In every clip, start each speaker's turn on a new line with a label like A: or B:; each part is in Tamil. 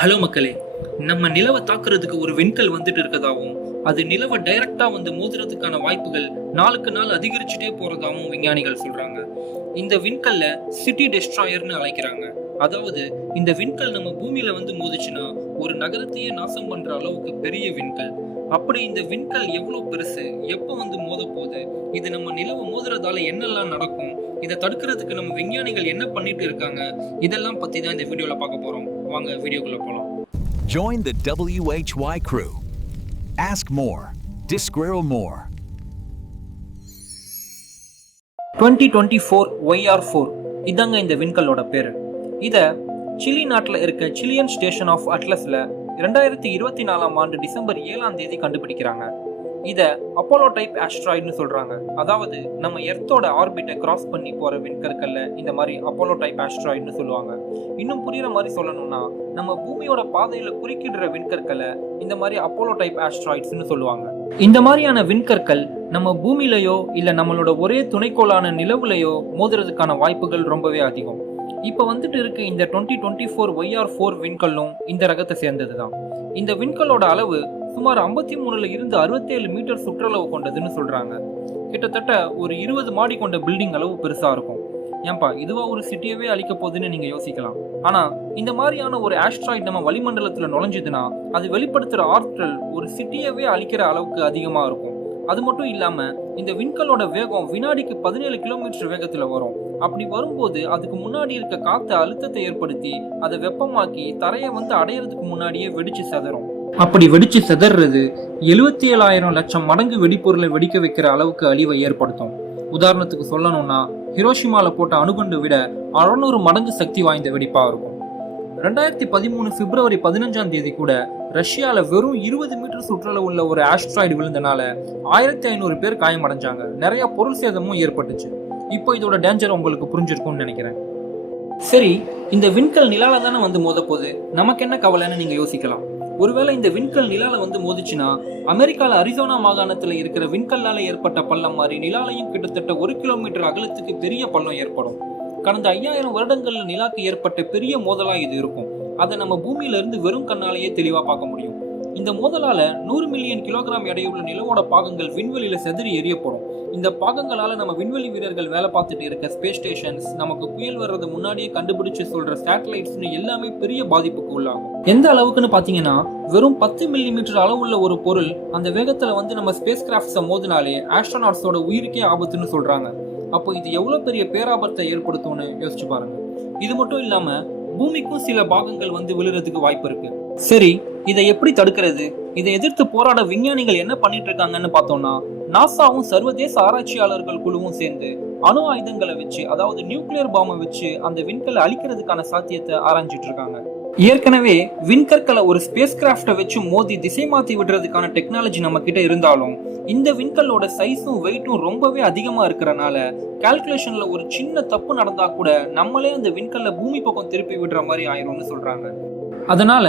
A: ஹலோ மக்களே நம்ம நிலவை தாக்குறதுக்கு ஒரு விண்கல் வந்துட்டு இருக்கதாகவும் அது நிலவை டைரக்டா வந்து மோதுறதுக்கான வாய்ப்புகள் நாளுக்கு நாள் அதிகரிச்சுட்டே போறதாகவும் விஞ்ஞானிகள் சொல்றாங்க. இந்த விண்கல்ல சிட்டி டெஸ்ட்ராயர்னு அழைக்கிறாங்க. அதாவது இந்த விண்கல் நம்ம பூமியில வந்து மோதுச்சுன்னா ஒரு நகரத்தையே நாசம் பண்ற அளவுக்கு பெரிய விண்கல். அப்படி இந்த விண்கல் எவ்வளவு பெருசு எப்போ வந்து மோத போகுது இது நம்ம நிலவை மோதுறதால என்னெல்லாம் நடக்கும் இதை தடுக்கிறதுக்கு நம்ம விஞ்ஞானிகள் என்ன பண்ணிட்டு இருக்காங்க இதெல்லாம் பத்தி தான் இந்த வீடியோல பார்க்க போறோம் வாங்க வீடியோக்குள்ள போலாம்
B: Join the WHY crew. Ask more. Disquirrel more.
A: Twenty twenty four YR four இதாங்க இந்த விண்கல்லோட பேர் இதை சிலி நாட்டில் இருக்க சிலியன் ஸ்டேஷன் ஆஃப் அட்லஸில் ரெண்டாயிரத்தி இருபத்தி நாலாம் ஆண்டு டிசம்பர் ஏழாம் தேதி கண்டுபிடிக்கிறாங்க இதை அப்போலோ டைப் ஆஸ்ட்ராய்டுன்னு சொல்கிறாங்க அதாவது நம்ம எர்த்தோட ஆர்பிட்டை கிராஸ் பண்ணி போகிற விண்கற்களில் இந்த மாதிரி அப்போலோ டைப் ஆஸ்ட்ராய்டுன்னு சொல்லுவாங்க. இன்னும் புரியுற மாதிரி சொல்லணும்னா நம்ம பூமியோட பாதையில் குறுக்கிடுற விண்கற்களை இந்த மாதிரி அப்போலோ டைப் ஆஸ்ட்ராய்ட்ஸ்னு சொல்லுவாங்க. இந்த மாதிரியான விண்கற்கள் நம்ம பூமியிலையோ இல்லை நம்மளோட ஒரே துணைக்கோளான நிலவுலையோ மோதுறதுக்கான வாய்ப்புகள் ரொம்பவே அதிகம். இப்போ வந்துட்டு இருக்க இந்த twenty twenty four YR four விண்கல்லும் இந்த ரகத்தை சேர்ந்தது தான் இந்த விண்கல்லோட அளவு சுமார் ஐம்பத்தி மூணுல இருந்து அறுபத்தேழு மீட்டர் சுற்றளவு கொண்டதுன்னு சொல்றாங்க. கிட்டத்தட்ட ஒரு இருபது மாடி கொண்ட பில்டிங் அளவு பெருசா இருக்கும். ஏன்பா இதுவா ஒரு சிட்டியவே அழிக்க போகுதுன்னு நீங்க யோசிக்கலாம். ஆனா இந்த மாதிரியான ஒரு ஆஸ்ட்ராய்ட் நம்ம வளிமண்டலத்துல நுழைஞ்சதுன்னா அது வெளிப்படுத்துற ஆற்றல் ஒரு சிட்டியவே அழிக்கிற அளவுக்கு அதிகமா இருக்கும். அது மட்டும் இல்லாம இந்த விண்கலோட வேகம் வினாடிக்கு பதினேழு கிலோமீட்டர் வேகத்துல வரும். அப்படி வரும்போது அதுக்கு முன்னாடி இருக்க காத்து அழுத்தத்தை ஏற்படுத்தி அதை வெப்பமாக்கி தரையை வந்து அடையறதுக்கு முன்னாடியே வெடிச்சு செதறும். அப்படி வெடிச்சு செதறது எழுபத்தி ஏழாயிரம் லட்சம் மடங்கு வெடிப்பொருளை வெடிக்க வைக்கிற அளவுக்கு அழிவை ஏற்படுத்தும். உதாரணத்துக்கு சொல்லணும்னா ஹிரோஷிமாவில் போட்ட அணுகுண்டு விட அறுநூறு மடங்கு சக்தி வாய்ந்த வெடிப்பாக இருக்கும். ரெண்டாயிரத்தி பதிமூணு பிப்ரவரி பதினஞ்சாம் தேதி கூட ரஷ்யால வெறும் இருபது மீட்டர் சுற்றளவு உள்ள ஒரு ஆஸ்ட்ராய்டு விழுந்தனால ஆயிரத்தி ஐநூறு பேர் காயமடைஞ்சாங்க. நிறைய பொருள் சேதமும் ஏற்பட்டுச்சு. இப்போ இதோட டேஞ்சர் உங்களுக்கு புரிஞ்சிருக்கும்னு நினைக்கிறேன். சரி இந்த விண்கல் நிலால தானே வந்து மோத போது நமக்கு என்ன கவலைன்னு நீங்க யோசிக்கலாம். ஒருவேளை இந்த விண்கல் நிலால வந்து மோதிச்சுன்னா அமெரிக்கால அரிசோனா மாகாணத்துல இருக்கிற விண்கல்லால ஏற்பட்ட பள்ளம் மாதிரி நிலாலையும் கிட்டத்தட்ட ஒரு கிலோமீட்டர் அகலத்துக்கு பெரிய பள்ளம் ஏற்படும். கடந்த ஐயாயிரம் வருடங்கள்ல நிலாக்கு ஏற்பட்ட பெரிய மோதலா இது இருக்கும். அதை நம்ம பூமியில இருந்து வெறும் கண்ணாலேயே தெளிவா பார்க்க முடியும். இந்த மோதலால நூறு மில்லியன் கிலோகிராம் எடையுள்ள நிலவோட பாகங்கள் விண்வெளியில செதறி எரியப்படும் இந்த பாகங்களால நம்ம விண்வெளி வீரர்கள் வேலை பார்த்துட்டு இருக்க ஸ்பேஸ் ஸ்டேஷன்ஸ் நமக்கு புயல் வர்றது முன்னாடியே கண்டுபிடிச்சு சொல்ற சேட்டலைட்ஸ்னு எல்லாமே பெரிய பாதிப்புக்கு உள்ளாகும். எந்த அளவுக்குன்னு பாத்தீங்கன்னா வெறும் பத்து மில்லி மீட்டர் அளவுள்ள ஒரு பொருள் அந்த வேகத்துல வந்து நம்ம ஸ்பேஸ் கிராஃப்ட்ஸை மோதினாலே ஆஸ்ட்ரோனாட்ஸோட உயிருக்கே ஆபத்துன்னு சொல்றாங்க. அப்போ இது எவ்வளவு பெரிய பேராபத்தை ஏற்படுத்தும்னு யோசிச்சு பாருங்க. இது மட்டும் இல்லாம பூமிக்கும் சில பாகங்கள் வந்து விழுறதுக்கு வாய்ப்பு இருக்கு. சரி இதை எப்படி தடுக்கிறது? இதை எதிர்த்து போராட விஞ்ஞானிகள் என்ன பண்ணிட்டு இருக்காங்கன்னு பார்த்தோம்னா நாசாவும் சர்வதேச ஆராய்ச்சியாளர்கள் குழுவும் சேர்ந்து அணு ஆயுதங்களை வச்சு அதாவது நியூக்ளியர் பாம்பை வச்சு அந்த விண்கலை அழிக்கிறதுக்கான சாத்தியத்தை ஆராய்ஞ்சிட்டு இருக்காங்க ஏற்கனவே விண்கற்களை ஒரு ஸ்பேஸ் கிராஃப்டை வச்சு மோதி திசை மாத்தி விடுறதுக்கான டெக்னாலஜி நம்ம கிட்ட இருந்தாலும் இந்த விண்கல்லோட சைஸும் வெயிட்டும் ரொம்பவே அதிகமாக இருக்கிறனால கால்குலேஷன்ல ஒரு சின்ன தப்பு நடந்தா கூட நம்மளே அந்த விண்கல்ல பூமி பக்கம் திருப்பி விடுற மாதிரி ஆயிரும்னு சொல்றாங்க. அதனால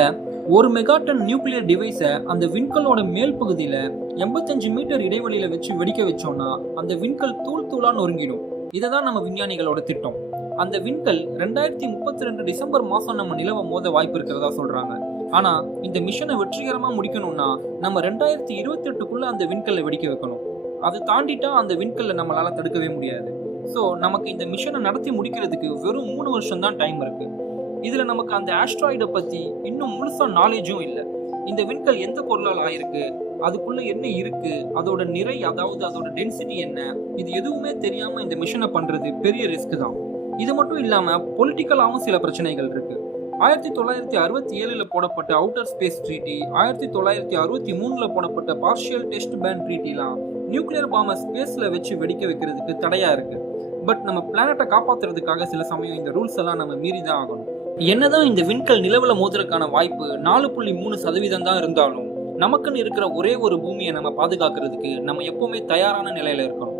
A: ஒரு மெகாட்டன் நியூக்ளியர் டிவைஸை அந்த விண்கலோட மேல் பகுதியில் எண்பத்தஞ்சு மீட்டர் இடைவெளியில் வச்சு வெடிக்க வச்சோம்னா அந்த விண்கல் தூள் தூளா நொறுங்கிடும். இதை தான் நம்ம விஞ்ஞானிகளோட திட்டம். அந்த விண்கல் ரெண்டாயிரத்தி முப்பத்தி ரெண்டு டிசம்பர் மாதம் நம்ம நிலவை மோத வாய்ப்பு இருக்கிறதா சொல்கிறாங்க ஆனால் இந்த மிஷனை வெற்றிகரமாக முடிக்கணும்னா நம்ம ரெண்டாயிரத்தி இருபத்தெட்டுக்குள்ளே அந்த விண்கல்லை வெடிக்க வைக்கணும். அது தாண்டிட்டா அந்த விண்கல்லை நம்மளால தடுக்கவே முடியாது. ஸோ நமக்கு இந்த மிஷனை நடத்தி முடிக்கிறதுக்கு வெறும் மூணு வருஷம் தான் டைம் இருக்குது இதுல நமக்கு அந்த ஆஸ்ட்ராய்டை பத்தி இன்னும் முழுசா நாலேஜும் இல்லை. இந்த விண்கல் எந்த பொருளால் ஆயிருக்கு? அதுக்குள்ள என்ன இருக்கு? அதோட நிறை அதாவது அதோட டென்சிட்டி என்ன? இது எதுவுமே தெரியாம இந்த மிஷனை பண்றது பெரிய ரிஸ்க் தான். இது மட்டும் இல்லாம பொலிட்டிக்கலாகவும் சில பிரச்சனைகள் இருக்கு. ஆயிரத்தி தொள்ளாயிரத்தி அறுபத்தி ஏழில் போடப்பட்ட அவுட்டர் ஸ்பேஸ் ட்ரீட்டி ஆயிரத்தி தொள்ளாயிரத்தி அறுபத்தி மூணில் போடப்பட்ட பார்ஷியல் டெஸ்ட் பேன் ட்ரீட்டிலாம் நியூக்ளியர் பாம்பை ஸ்பேஸில் வச்சு வெடிக்க வைக்கிறதுக்கு தடையாக இருக்குது பட் நம்ம பிளானட்டை காப்பாற்றுறதுக்காக சில சமயம் இந்த ரூல்ஸ் எல்லாம் நம்ம மீறி தான் ஆகணும். என்னதான் இந்த விண்கல் நிலவுல மோதுறதுக்கான வாய்ப்பு நாலு புள்ளி மூணு சதவீதம் தான் இருந்தாலும் நமக்குன்னு இருக்கிற ஒரே ஒரு பூமியை நம்ம பாதுகாக்கிறதுக்கு நம்ம எப்பவுமே தயாரான நிலையில இருக்கணும்.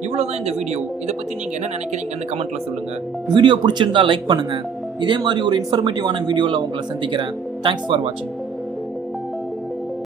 A: இவ்வளோதான் இந்த வீடியோ. இதை பத்தி நீங்க என்ன நினைக்கிறீங்கன்னு கமெண்ட்ல சொல்லுங்க. வீடியோ பிடிச்சிருந்தா லைக் பண்ணுங்க. இதே மாதிரி ஒரு இன்ஃபர்மேட்டிவான வீடியோவில் உங்களை சந்திக்கிறேன். தேங்க்ஸ் ஃபார் வாட்சிங்